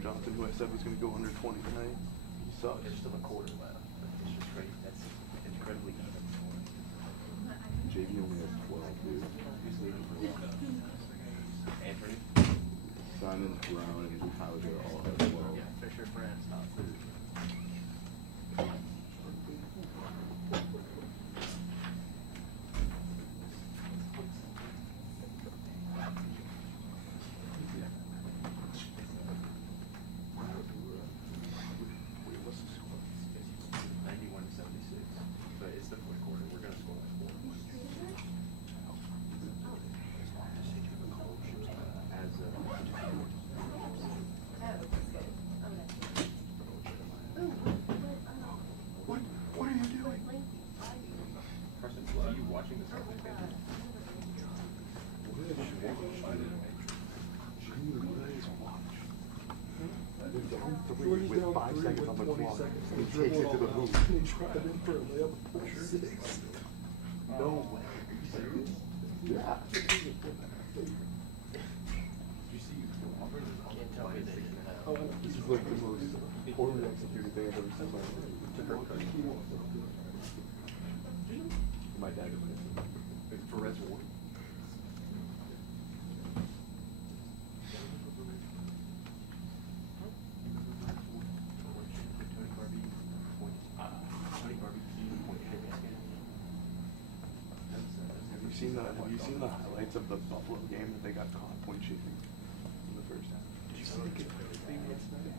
Jalen Johnson, who I said was going to go under 20 tonight. He sucks. There's still a quarter left. It's just crazy. That's incredibly even. JV only has 12, dude. Who's leading for one? Anthony? Simon, Brown, and Hauser all have 12. Yeah, Fisher, France, not food. With 5 seconds on the clock, he takes it to the hoop. He tried in for a layup for 6. No way. Are you serious? Yeah. Did you see Auburn? Can't tell me they didn't have. This is like the most poorly executed thing I've ever seen in my life. My dad is missing. For Reservoir. Have you seen the highlights of the Buffalo game that they got caught point shooting in the first half? Did you see the kid play against tonight?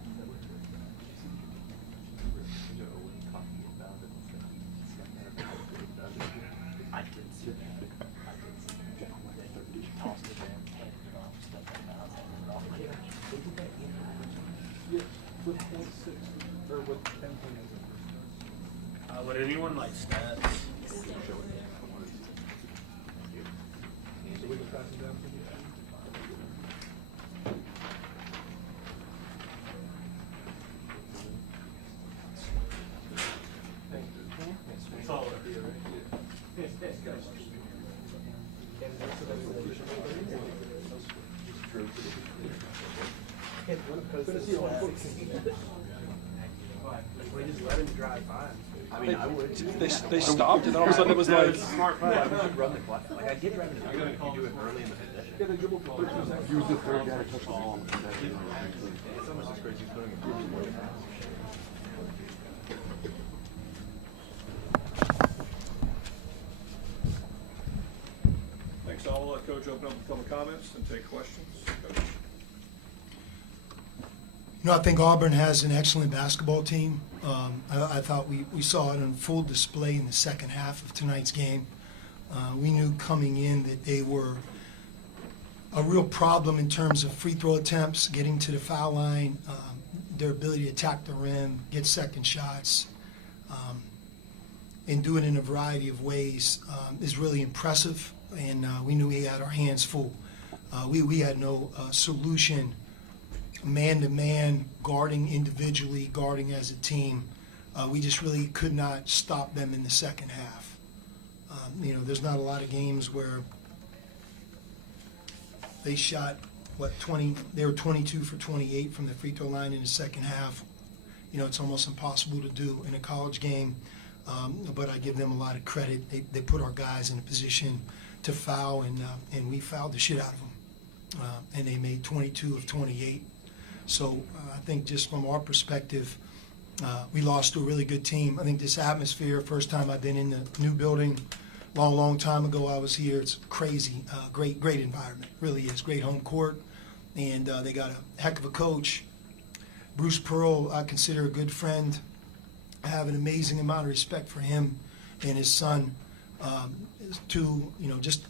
I didn't see that. I didn't see that. He tossed it in, handed it off, stepped back out, handed it off. Yeah, with 0.6 or with 10 points. Would anyone like stats? So we can pass it down to you. It's all up here, right? We just let him drive by. I mean, I would. They stopped, and all of a sudden it was like. Smart play. Yeah, we should run the clock. Like, I get running the field if you do it early in the possession. Yeah, they dribbled for 13 seconds. He was the third guy to touch the ball on the possession. It's almost as crazy as putting a first more pass. Thanks. I'll let Coach open up with public comments and take questions. Coach. You know, I think Auburn has an excellent basketball team. I thought we saw it on full display in the second half of tonight's game. We knew coming in that they were a real problem in terms of free throw attempts, getting to the foul line, their ability to attack the rim, get second shots, and do it in a variety of ways is really impressive. And we knew we had our hands full. We had no solution man-to-man, guarding individually, guarding as a team. We just really could not stop them in the second half. You know, there's not a lot of games where they shot, 20, they were 22 for 28 from the free throw line in the second half. You know, it's almost impossible to do in a college game, but I give them a lot of credit. They put our guys in a position to foul, and we fouled the shit out of them. And they made 22 of 28. So I think just from our perspective, we lost to a really good team. I think this atmosphere, first time I've been in the new building, long time ago I was here. It's crazy, great environment, really is. Great home court, and they got a heck of a coach. Bruce Pearl, I consider a good friend. I have an amazing amount of respect for him and his son. Just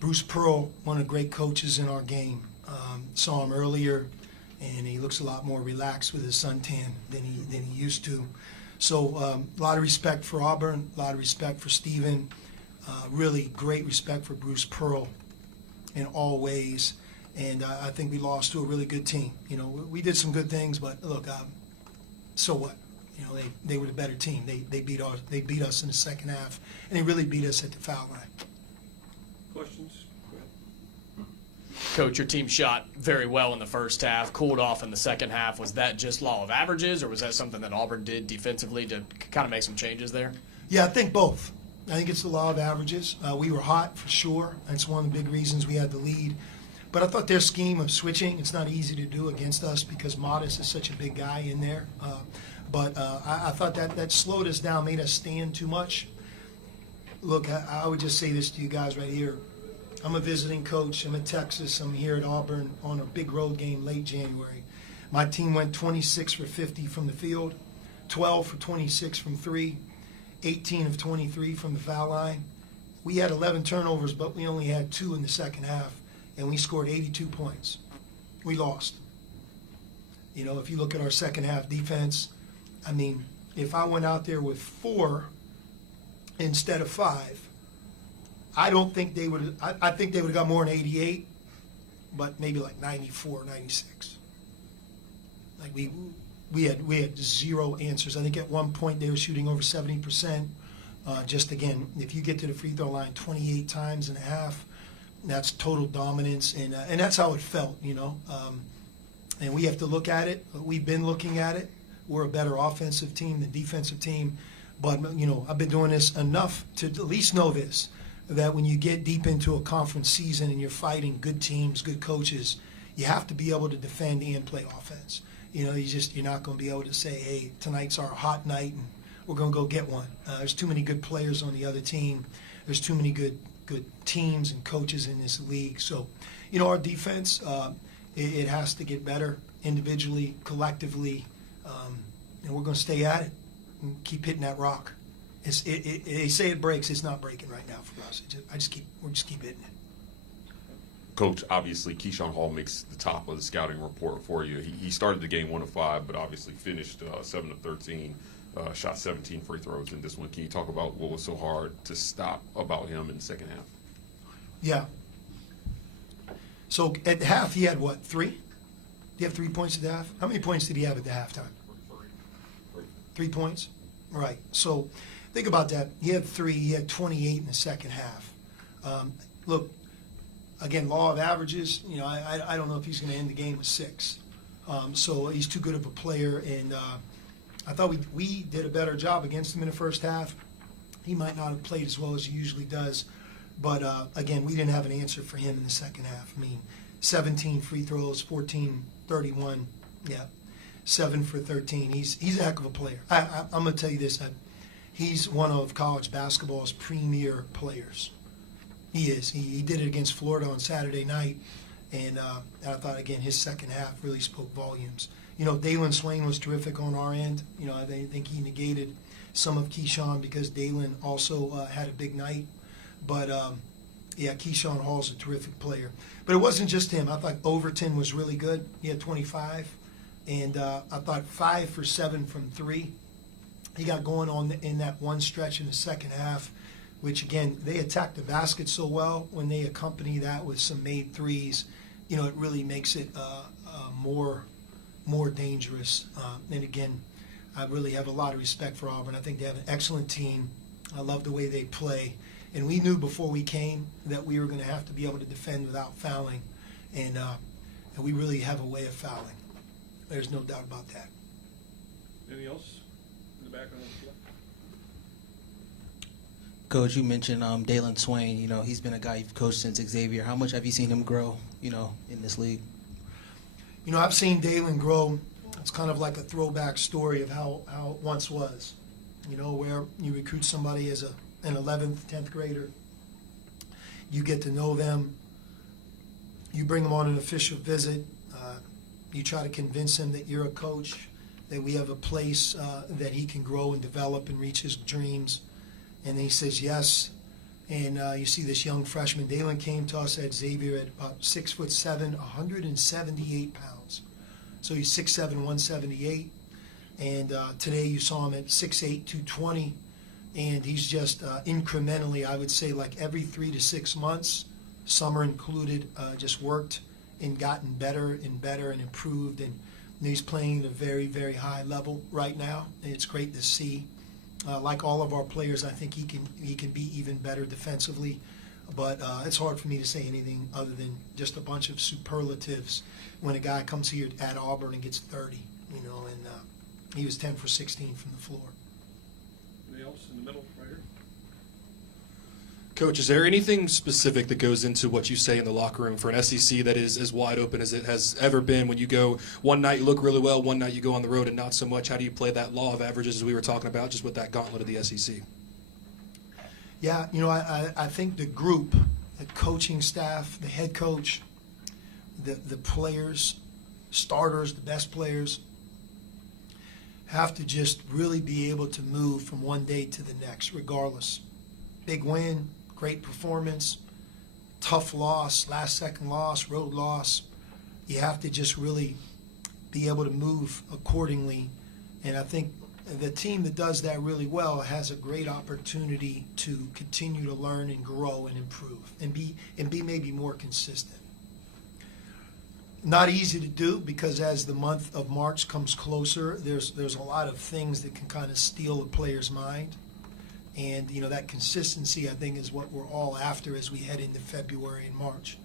Bruce Pearl, one of the great coaches in our game. Saw him earlier, and he looks a lot more relaxed with his suntan than he used to. So a lot of respect for Auburn, a lot of respect for Steven, really great respect for Bruce Pearl in all ways. And I think we lost to a really good team. You know, we did some good things, but look, so what? You know, they were the better team. They beat us in the second half, and they really beat us at the foul line. Questions? Go ahead. Coach, your team shot very well in the first half, cooled off in the second half. Was that just law of averages, or was that something that Auburn did defensively to kind of make some changes there? Yeah, I think both. I think it's the law of averages. We were hot for sure. That's one of the big reasons we had the lead. But I thought their scheme of switching, it's not easy to do against us because Modest is such a big guy in there. But I thought that slowed us down, made us stand too much. Look, I would just say this to you guys right here. I'm a visiting coach. I'm in Texas. I'm here at Auburn on a big road game late January. My team went 26 for 50 from the field, 12 for 26 from 3, 18 of 23 from the foul line. We had 11 turnovers, but we only had 2 in the second half, and we scored 82 points. We lost. You know, if you look at our second half defense, I mean, if I went out there with 4 instead of 5, I don't think they would. I think they would have got more than 88, but maybe like 94, 96. Like we had zero answers. I think at one point they were shooting over 70%. Just again, if you get to the free throw line 28 times and a half, that's total dominance, and that's how it felt, you know. And we have to look at it. We've been looking at it. We're a better offensive team than defensive team, but you know, I've been doing this enough to at least know this, that when you get deep into a conference season and you're fighting good teams, good coaches, you have to be able to defend and play offense. You know, you're not going to be able to say, hey, tonight's our hot night and we're going to go get one. There's too many good players on the other team. There's too many good teams and coaches in this league. So, you know, our defense, it has to get better individually, collectively, and we're going to stay at it and keep hitting that rock. They say it breaks. It's not breaking right now for us. We're just keep hitting it. Coach, obviously Keyshawn Hall makes the top of the scouting report for you. He started the game 1 of 5, but obviously finished 7 of 13, shot 17 free throws in this one. Can you talk about what was so hard to stop about him in the second half? Yeah. So at the half, he had what, 3? Did he have 3 points at the half? How many points did he have at the halftime? 3 points? Right. So think about that. He had 3. He had 28 in the second half. Look, again, law of averages, you know, I don't know if he's going to end the game with 6. So he's too good of a player, and I thought we did a better job against him in the first half. He might not have played as well as he usually does, but again, we didn't have an answer for him in the second half. I mean, 17 free throws, 14, 31, yeah, 7 for 13. He's a heck of a player. I'm going to tell you this. He's one of college basketball's premier players. He is. He did it against Florida on Saturday night, and I thought, again, his second half really spoke volumes. You know, Dalen Swain was terrific on our end. You know, I think he negated some of Keyshawn because Dalen also had a big night. But, yeah, Keyshawn Hall's a terrific player. But it wasn't just him. I thought Overton was really good. He had 25. And I thought 5 for 7 from 3. He got going on in that one stretch in the second half, which, again, they attack the basket so well. When they accompany that with some made threes, you know, it really makes it more dangerous. And, again, I really have a lot of respect for Auburn. I think they have an excellent team. I love the way they play. And we knew before we came that we were going to have to be able to defend without fouling. And we really have a way of fouling. There's no doubt about that. Anything else in the background of the floor? Coach, you mentioned Dalen Swain. You know, he's been a guy you've coached since Xavier. How much have you seen him grow, you know, in this league? You know, I've seen Dalen grow. It's kind of like a throwback story of how it once was, you know, where you recruit somebody as an 11th, 10th grader. You get to know them. You bring them on an official visit. You try to convince him that you're a coach, that we have a place that he can grow and develop and reach his dreams. And then he says yes. And you see this young freshman. Dalen came to us at Xavier at about 6'7", 178 pounds. So he's 6'7", 178. And today you saw him at 6'8", 220. And he's just incrementally, I would say, like every 3 to 6 months, summer included, just worked and gotten better and better and improved. And he's playing at a very, very high level right now. And it's great to see. Like all of our players, I think he can be even better defensively. But it's hard for me to say anything other than just a bunch of superlatives when a guy comes here at Auburn and gets 30, and he was 10 for 16 from the floor. Anything else in the middle, right here? Coach, is there anything specific that goes into what you say in the locker room for an SEC that is as wide open as it has ever been? When you go one night you look really well, one night you go on the road and not so much. How do you play that law of averages as we were talking about, just with that gauntlet of the SEC? Yeah, I think the group, the coaching staff, the head coach, the players, starters, the best players, have to just really be able to move from one day to the next, regardless. Big win, great performance, tough loss, last-second loss, road loss. You have to just really be able to move accordingly. And I think the team that does that really well has a great opportunity to continue to learn and grow and improve and be maybe more consistent. Not easy to do because as the month of March comes closer, there's a lot of things that can kind of steal a player's mind. And, that consistency, I think, is what we're all after as we head into February and March.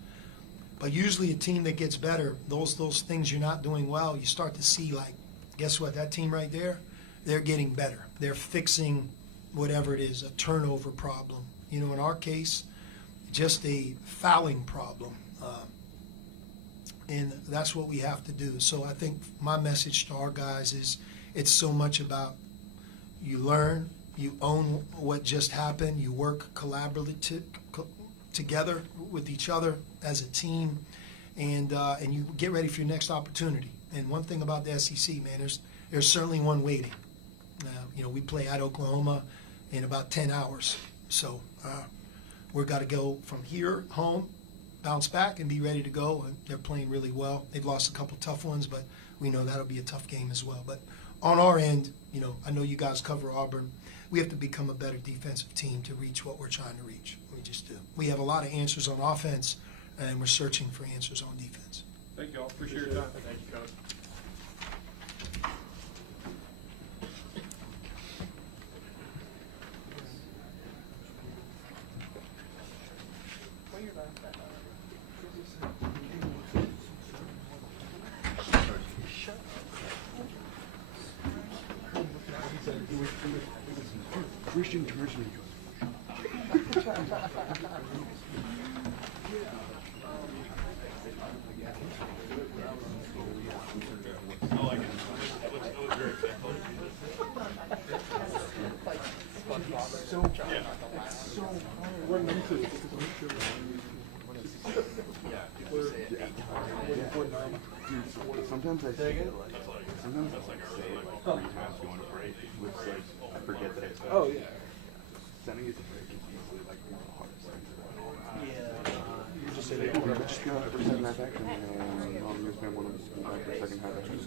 But usually a team that gets better, those things you're not doing well, you start to see, like, guess what, that team right there, they're getting better. They're fixing whatever it is, a turnover problem. In our case, just a fouling problem. And that's what we have to do. So I think my message to our guys is it's so much about you learn, you own what just happened, you work collaboratively together with each other as a team, and you get ready for your next opportunity. And one thing about the SEC, man, there's certainly one waiting. We play at Oklahoma in about 10 hours. So we've got to go from here home, bounce back, and be ready to go. And they're playing really well. They've lost a couple tough ones, but we know that'll be a tough game as well. But on our end, I know you guys cover Auburn. We have to become a better defensive team to reach what we're trying to reach. We just do. We have a lot of answers on offense, and we're searching for answers on defense. Thank you all. Appreciate your time. Thank you, Coach. Christian turns to me and goes, sometimes I say it like, sometimes I say it like 3 times going to break. It's like, I forget that I said it. Oh, yeah. Sending it to break is easily like one of the hardest things. You just say We just go for second half action, and all the man wanted to go back for second half action.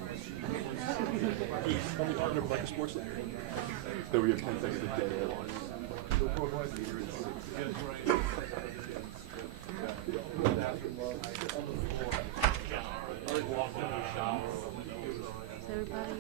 Tell me partner of like a sports leader. So we have 10 seconds of dead air. Everybody.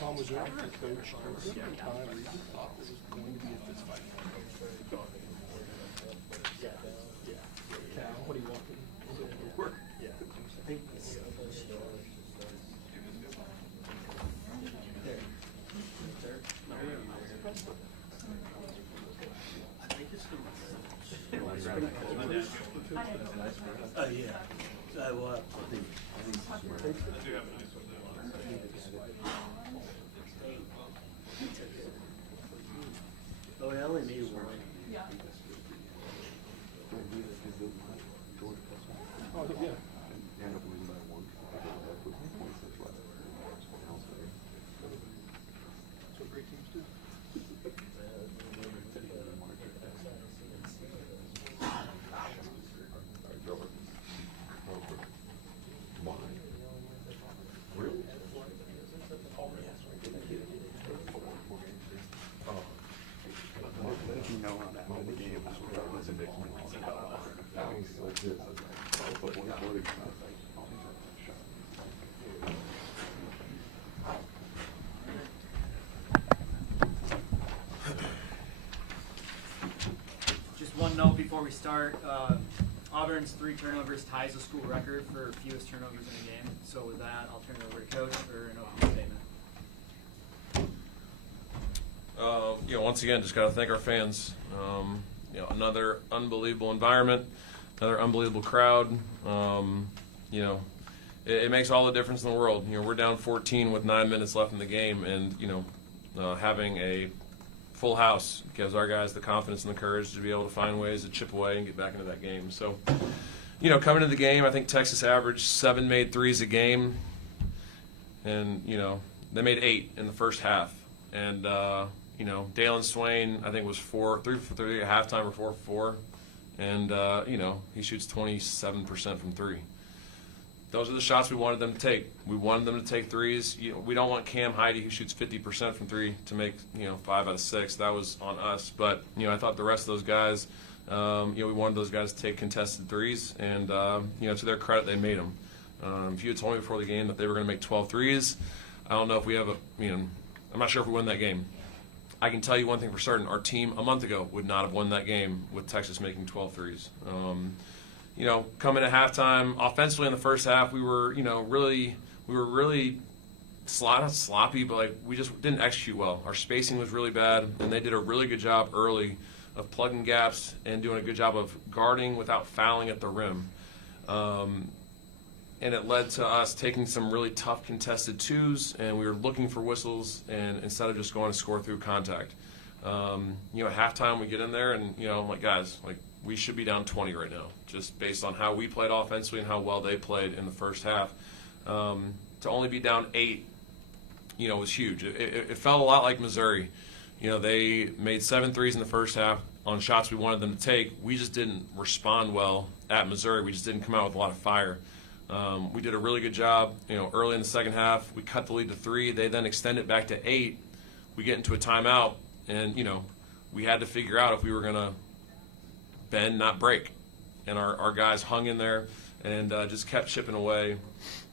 Tom was there, the coach, and Tom Reed thought it was going to be a fist fight. Cal, what do you want? Work. Oh, yeah. So, oh, I only need one. Oh, yeah. End up losing by 1. That's what great teams do. when the game was regardless of it. Like this. But 140. Just one note before we start. Auburn's 3 turnovers ties the school record for fewest turnovers in a game. So with that, I'll turn it over to Coach for an opening statement. Once again, just got to thank our fans. Another unbelievable environment, another unbelievable crowd. It makes all the difference in the world. We're down 14 with 9 minutes left in the game, and having a full house gives our guys the confidence and the courage to be able to find ways to chip away and get back into that game. So, coming into the game, I think Texas averaged 7 made threes a game, and they made 8 in the first half. And Dalen Swain, I think, was 3 for 3 at halftime or 4 for 4, and he shoots 27% from 3. Those are the shots we wanted them to take. We wanted them to take threes. We don't want Cam Heide, who shoots 50% from 3, to make 5 out of 6. That was on us. But I thought the rest of those guys, we wanted those guys to take contested threes, and to their credit, they made them. If you had told me before the game that they were going to make 12 threes, I don't know if we have I'm not sure if we win that game. I can tell you one thing for certain: our team a month ago would not have won that game with Texas making 12 threes. Coming at halftime, offensively in the first half, we were really not sloppy, but we just didn't execute well. Our spacing was really bad, and they did a really good job early of plugging gaps and doing a good job of guarding without fouling at the rim. And it led to us taking some really tough contested 2s, and we were looking for whistles, and instead of just going to score through contact. At halftime we get in there, and I'm like, guys, we should be down 20 right now, just based on how we played offensively and how well they played in the first half. To only be down 8, was huge. It felt a lot like Missouri. They made 7 threes in the first half on shots we wanted them to take. We just didn't respond well at Missouri. We just didn't come out with a lot of fire. We did a really good job, early in the second half. We cut the lead to 3. They then extend it back to 8. We get into a timeout, and, we had to figure out if we were going to bend, not break. And our guys hung in there and just kept chipping away.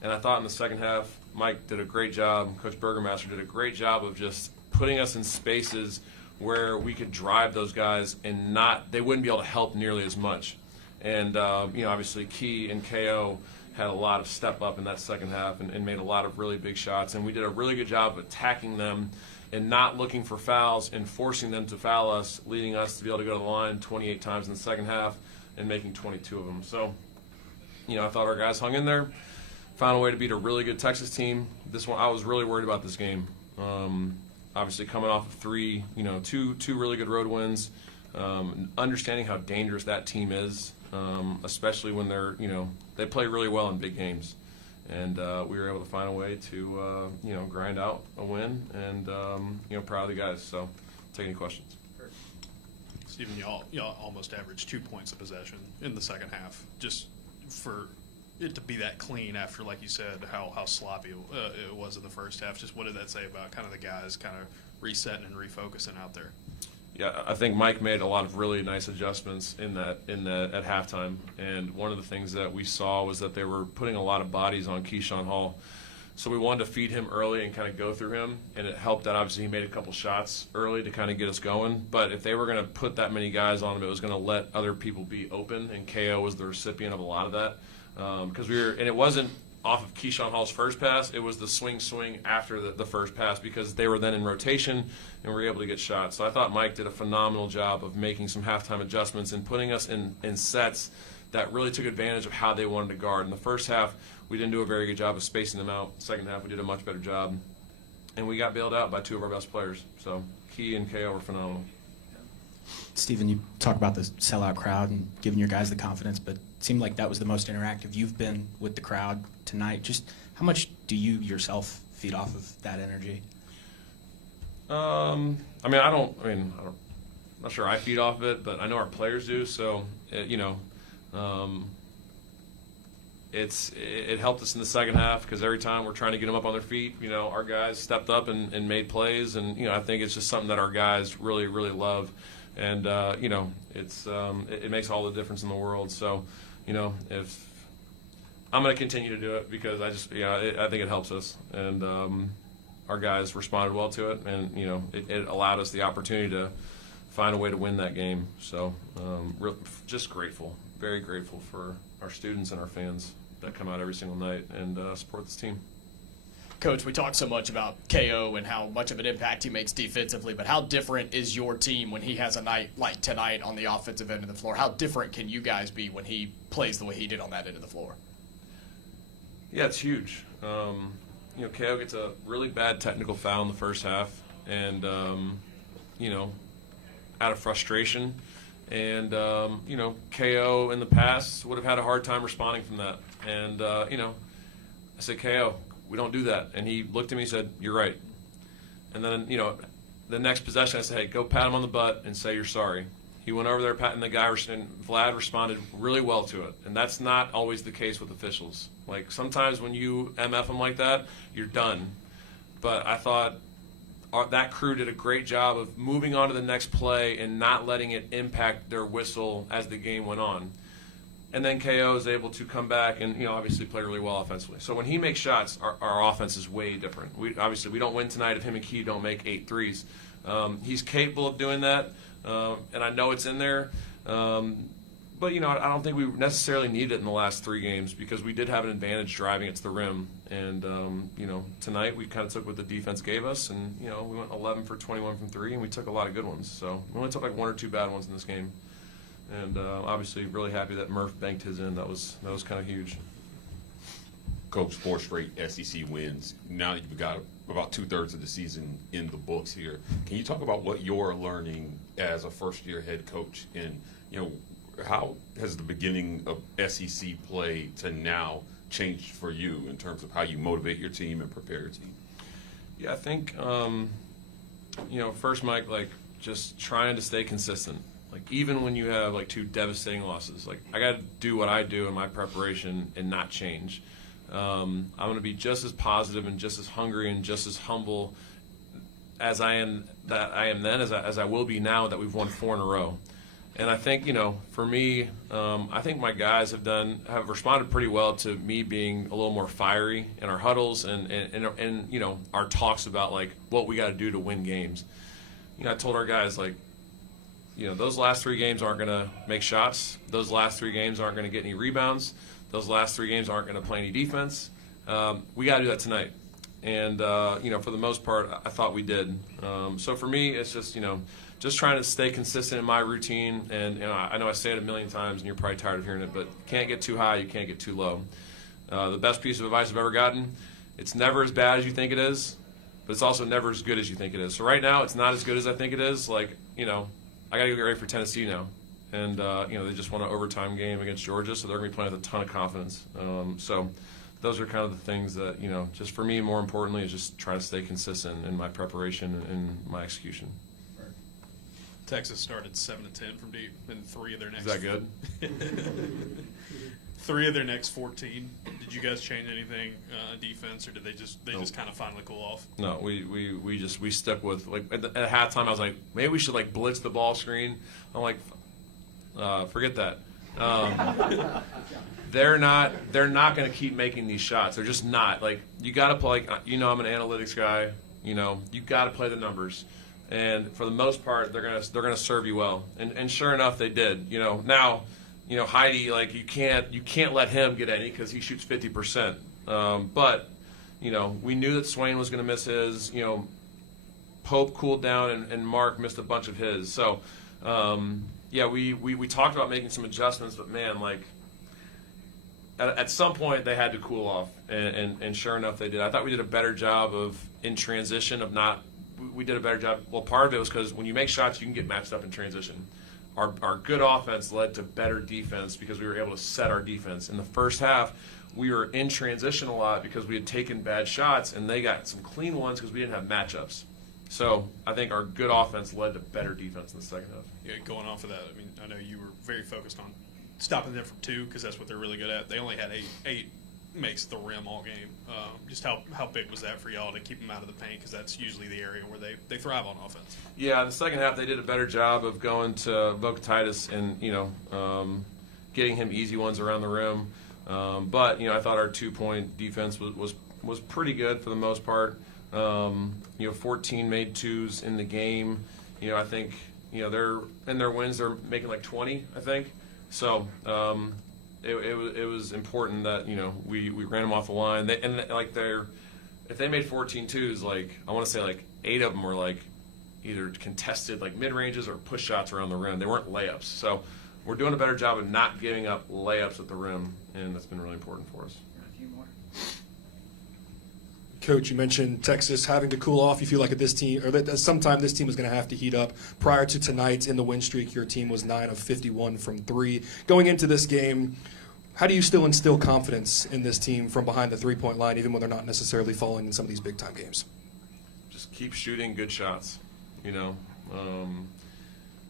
And I thought in the second half, Mike did a great job. Coach Burgermaster did a great job of just putting us in spaces where we could drive those guys and they wouldn't be able to help nearly as much. And, obviously Key and KO had a lot of step up in that second half and made a lot of really big shots. And we did a really good job of attacking them and not looking for fouls and forcing them to foul us, leading us to be able to go to the line 28 times in the second half and making 22 of them. So, I thought our guys hung in there, found a way to beat a really good Texas team. This one, I was really worried about this game. Obviously coming off of 3, two really good road wins, understanding how dangerous that team is, especially when they play really well in big games. And we were able to find a way to, grind out a win, and, proud of the guys. So, take any questions. Stephen, y'all almost averaged 2 points of possession in the second half. Just for it to be that clean after, like you said, how sloppy it was in the first half. Just what did that say about kind of the guys kind of resetting and refocusing out there? Yeah, I think Mike made a lot of really nice adjustments in that at halftime. And one of the things that we saw was that they were putting a lot of bodies on Keyshawn Hall. So we wanted to feed him early and kind of go through him, and it helped that obviously he made a couple shots early to kind of get us going. But if they were going to put that many guys on him, it was going to let other people be open, and KO was the recipient of a lot of that. Because and it wasn't off of Keyshawn Hall's first pass, it was the swing after the first pass, because they were then in rotation and were able to get shots. So I thought Mike did a phenomenal job of making some halftime adjustments and putting us in sets that really took advantage of how they wanted to guard. In the first half, we didn't do a very good job of spacing them out. Second half, we did a much better job. And we got bailed out by 2 of our best players. So Key and KO were phenomenal. Stephen, you talk about the sellout crowd and giving your guys the confidence, but it seemed like that was the most interactive you've been with the crowd tonight. Just how much do you yourself feed off of that energy? I'm not sure I feed off of it, but I know our players do. So, it helped us in the second half, because every time we're trying to get them up on their feet, our guys stepped up and made plays. And, I think it's just something that our guys really, really love. And it makes all the difference in the world. So, if I'm going to continue to do it because I think it helps us, and our guys responded well to it, and it allowed us the opportunity to find a way to win that game. So, just grateful, very grateful for our students and our fans that come out every single night and support this team. Coach, we talk so much about KO and how much of an impact he makes defensively, but how different is your team when he has a night like tonight on the offensive end of the floor? How different can you guys be when he plays the way he did on that end of the floor? Yeah, it's huge. KO gets a really bad technical foul in the first half, and out of frustration, and KO in the past would have had a hard time responding from that, and I said, KO, we don't do that. And he looked at me and said, you're right. And then, the next possession, I said, hey, go pat him on the butt and say you're sorry. He went over there patting the guy, and Vlad responded really well to it. And that's not always the case with officials. Like, sometimes when you MF them like that, you're done. But I thought that crew did a great job of moving on to the next play and not letting it impact their whistle as the game went on. And then KO is able to come back and, obviously play really well offensively. So when he makes shots, our offense is way different. We don't win tonight if him and Key don't make 8 threes. He's capable of doing that, and I know it's in there. But, I don't think we necessarily needed it in the last 3 games because we did have an advantage driving it to the rim. And, tonight we kind of took what the defense gave us, and, we went 11 for 21 from 3, and we took a lot of good ones. So we only took like 1 or 2 bad ones in this game. And obviously, really happy that Murph banked his in. That was kind of huge. Coach, 4 straight SEC wins. Now that you've got about 2/3 of the season in the books here, can you talk about what you're learning as a first-year head coach? And how has the beginning of SEC play to now changed for you in terms of how you motivate your team and prepare your team? Yeah, I think first, Mike, just trying to stay consistent. Even when you have 2 devastating losses, I got to do what I do in my preparation and not change. I'm going to be just as positive and just as hungry and just as humble as I am then as I will be now that we've won 4 in a row. And I think for me, I think my guys have responded pretty well to me being a little more fiery in our huddles and our talks about what we got to do to win games. I told our guys those last 3 games aren't going to make shots. Those last 3 games aren't going to get any rebounds. Those last 3 games aren't going to play any defense. We got to do that tonight. And, for the most part, I thought we did. So for me, it's just trying to stay consistent in my routine. And, I know I say it a million times, and you're probably tired of hearing it, but you can't get too high, you can't get too low. The best piece of advice I've ever gotten, it's never as bad as you think it is, but it's also never as good as you think it is. So right now, it's not as good as I think it is. I got to get ready for Tennessee now. And, they just won an overtime game against Georgia, so they're going to be playing with a ton of confidence. So those are kind of the things that, just for me, more importantly, is just trying to stay consistent in my preparation and my execution. Texas started 7-10 from deep in 3 of their next. Is that good? 3 of their next 14. Did you guys change anything on defense, or did they just kind of finally cool off? No, we stuck with at halftime. I was like, maybe we should blitz the ball screen. I'm like, forget that. They're not going to keep making these shots. They're just not. You got to play. I'm an analytics guy. You got to play the numbers. And for the most part, they're gonna serve you well. And sure enough, they did. Now, Heidi, you can't let him get any because he shoots 50%. But we knew that Swain was gonna miss his. Pope cooled down and Mark missed a bunch of his. So we talked about making some adjustments, but man, at some point they had to cool off, and sure enough they did. I thought we did a better job in transition of not. We did a better job. Well, part of it was because when you make shots, you can get matched up in transition. Our good offense led to better defense because we were able to set our defense. In the first half, we were in transition a lot because we had taken bad shots, and they got some clean ones because we didn't have matchups. So I think our good offense led to better defense in the second half. Yeah, going off of that, I know you were very focused on stopping them from 2 because that's what they're really good at. They only had eight makes the rim all game. Just how big was that for y'all to keep them out of the paint? Because that's usually the area where they thrive on offense. Yeah, in the second half they did a better job of going to Vokatitis and getting him easy ones around the rim. But I thought our 2-point defense was pretty good for the most part. 14 made twos in the game. I think they're in their wins they're making like 20. I think so. It was important that we ran them off the line. If they made 14 twos, like I want to say like 8 of them were like either contested like mid ranges or push shots around the rim. They weren't layups. So we're doing a better job of not giving up layups at the rim, and that's been really important for us. A few more. Coach, you mentioned Texas having to cool off. You feel like at this team, or that sometime this team was going to have to heat up. Prior to tonight, in the win streak, your team was 9 of 51 from 3. Going into this game, how do you still instill confidence in this team from behind the 3-point line, even when they're not necessarily falling in some of these big time games? Just keep shooting good shots.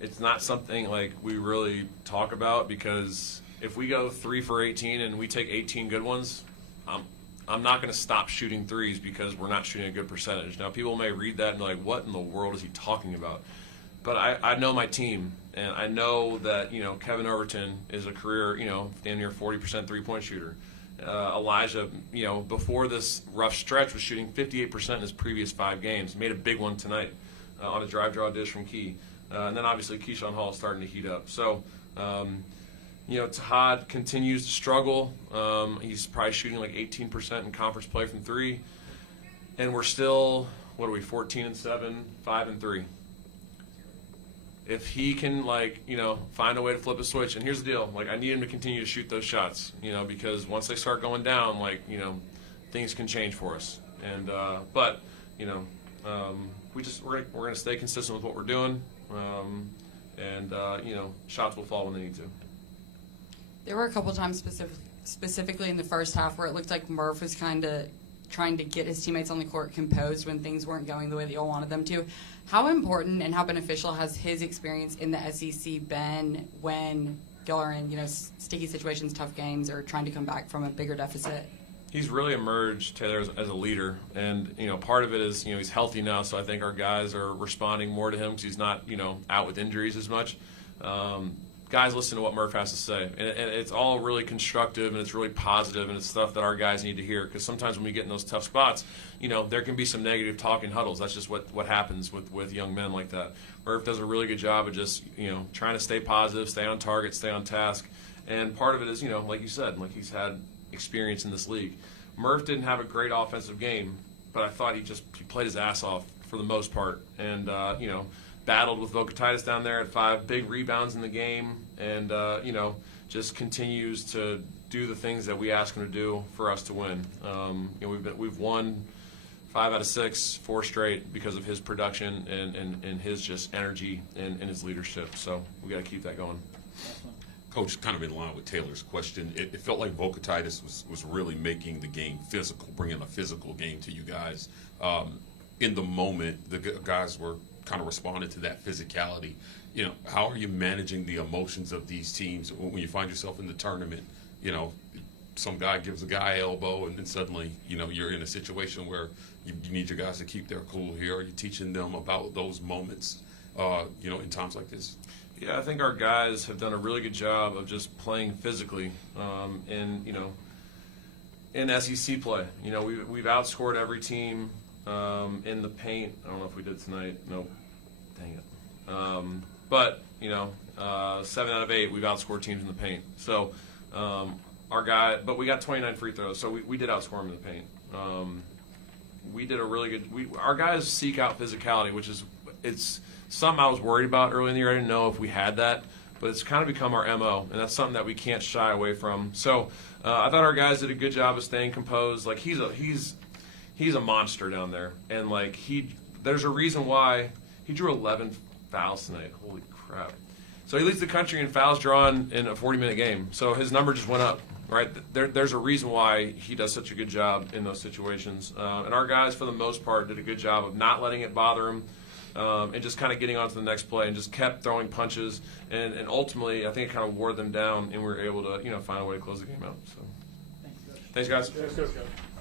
It's not something like we really talk about, because if we go 3 for 18 and we take 18 good ones, I'm not going to stop shooting threes because we're not shooting a good percentage. Now, people may read that and be like, what in the world is he talking about? But I know my team, and I know that, Kevin Overton is a career, damn near 40% three-point shooter. Elijah, before this rough stretch, was shooting 58% in his previous 5 games. Made a big one tonight on a drive draw dish from Key. And then obviously Keyshawn Hall is starting to heat up. So, Tahad continues to struggle. He's probably shooting like 18% in conference play from 3. And we're still, 14-7, 5-3. If he can, find a way to flip a switch, and here's the deal, I need him to continue to shoot those shots, because once they start going down, things can change for us. And, we're going to stay consistent with what we're doing, and shots will fall when they need to. There were a couple times specifically in the first half where it looked like Murph was kind of trying to get his teammates on the court composed when things weren't going the way that you all wanted them to. How important and how beneficial has his experience in the SEC been when y'all are in, sticky situations, tough games, or trying to come back from a bigger deficit? He's really emerged, Taylor, as a leader, and part of it is he's healthy now, so I think our guys are responding more to him because he's not out with injuries as much. Guys listen to what Murph has to say, and it's all really constructive and it's really positive, and it's stuff that our guys need to hear, because sometimes when we get in those tough spots, there can be some negative talk in huddles. That's just what happens with young men like that. Murph does a really good job of just trying to stay positive, stay on target, stay on task, and part of it is like you said, he's had experience in this league. Murph didn't have a great offensive game, but I thought he played his ass off for the most part, and battled with Vokatitis down there at 5, big rebounds in the game, and just continues to do the things that we ask him to do for us to win. We've won 5 out of 6, 4 straight because of his production and his just energy and his leadership. So we got to keep that going. Coach, kind of in line with Taylor's question, it felt like Vokatitis was really making the game physical, bringing a physical game to you guys. In the moment, the guys were kind of responding to that physicality. How are you managing the emotions of these teams when you find yourself in the tournament? Some guy gives a guy elbow, and then suddenly, you're in a situation where you need your guys to keep their cool here. Are you teaching them about those moments, in times like this? Yeah, I think our guys have done a really good job of just playing physically, in SEC play. We've outscored every team in the paint. I don't know if we did tonight. Nope. Dang it. But 7 out of 8, we've outscored teams in the paint. So but we got 29 free throws, so we did outscore them in the paint. We did a really good. Our guys seek out physicality, which is it's something I was worried about early in the year. I didn't know if we had that, but it's kind of become our MO, and that's something that we can't shy away from. So I thought our guys did a good job of staying composed. He's a monster down there, and there's a reason why he drew 11 fouls tonight. Holy crap! So he leads the country in fouls drawn in a 40-minute game. So his number just went up. Right? There's a reason why he does such a good job in those situations, and our guys, for the most part, did a good job of not letting it bother him. And just kind of getting on to the next play, and just kept throwing punches, and ultimately I think it kind of wore them down, and we were able to find a way to close the game out. So. Thanks, guys. Let's go.